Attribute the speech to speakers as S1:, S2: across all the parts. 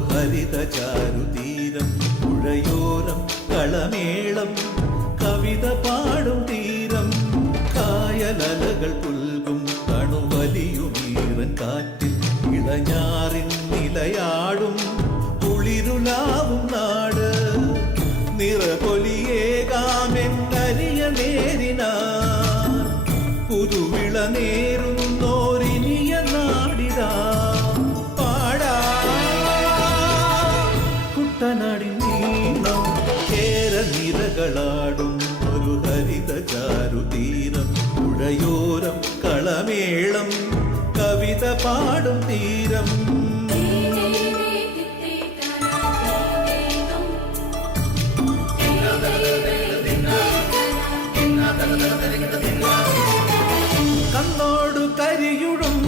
S1: ഹരിത ചാരുതീരം പുഴയോരം കളമേളം. കവിത പാടും തീരം കായലലകൾ പുൽകും. കണുവലിയുമീറൻ കാറ്റിൽ ഇളഞ്ഞാറിൻ നിലയാടും. കുളിരുലാവും നാട് നിറപൊലിയേകാമെന്നരിയ നേരിനാ പുതുവിള നേരുന്നോരിനിയ പുഴയോരം കളമേളം കവിത പാടും തീരം. കണ്ണോടു കരിയുടും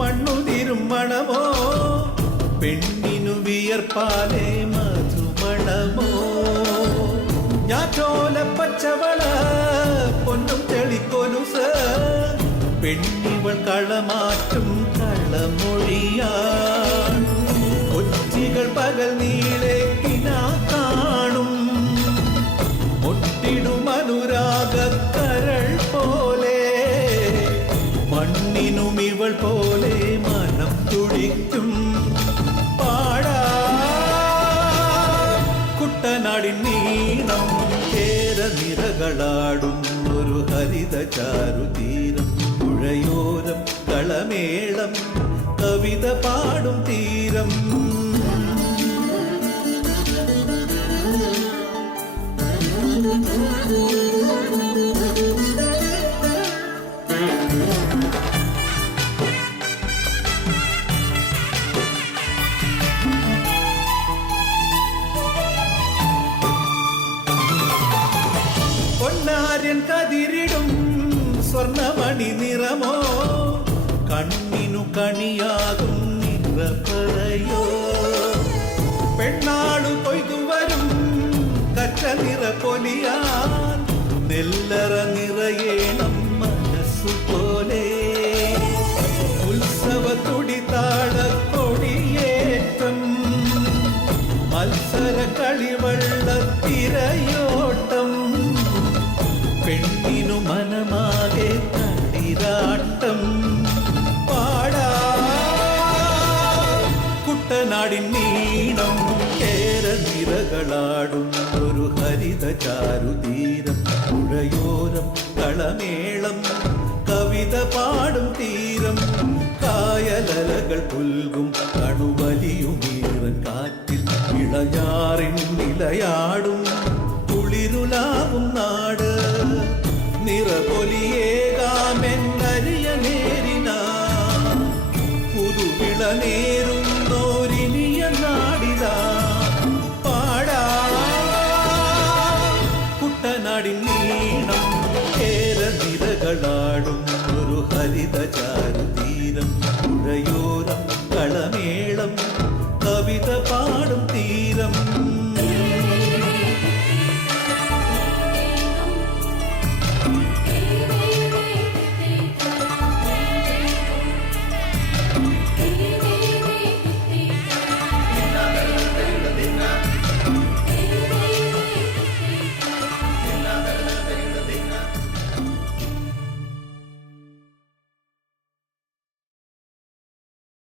S1: മണ്ണുതിരും മണമോ? പെണ്ണിനു വിയർപ്പാലേ മധുമണമോ? ഞാറ്റോല പച്ചവള പെണ്ണിവൾ കളമാറ്റും കളമൊഴിയാൻ. കൊച്ചികൾ പകൽ നീളെ കിനാ കാണും. മുട്ടിടും അനുരാഗക്കരൾ പോലെ. മണ്ണിനും ഇവൾ പോലെ മനം തുടിക്കും. പാടാ. കുട്ടനാടിൻ നീണം കേര നിരകളാടും ഒരു ഹരിത ചാരുതീരം പുഴയോരം കളമേളം കവിത പാടും തീരം പൊന്നാര്യൻ കതിരിടും സ്വർണമണി നിറമോ? കണ്ണിനു കണിയാകും നിറപ്പറയോ പെണ്ണാളു കൊയ്തു വരും കച്ച നിറ പൊലിയാൻ നെല്ലറ നിറയേണം കുട്ടനാടിൻ നീണം കേര നിറകളാടും ഒരു ഹരിത ചാരുതീരം പുഴയോരം കളമേളം. കവിത പാടും തീരം കായലലകൾ പുൽകും കണുവലിയുമീറൻ കാറ്റിൽ ഇളയാറിൻ നിലയാടും. കുളിരുലാവും നാട് നിറപൊലിയേകാമെന്നരിയ നേരിനാ. പുതുവിള നേരുന്നോരിനിയ കേര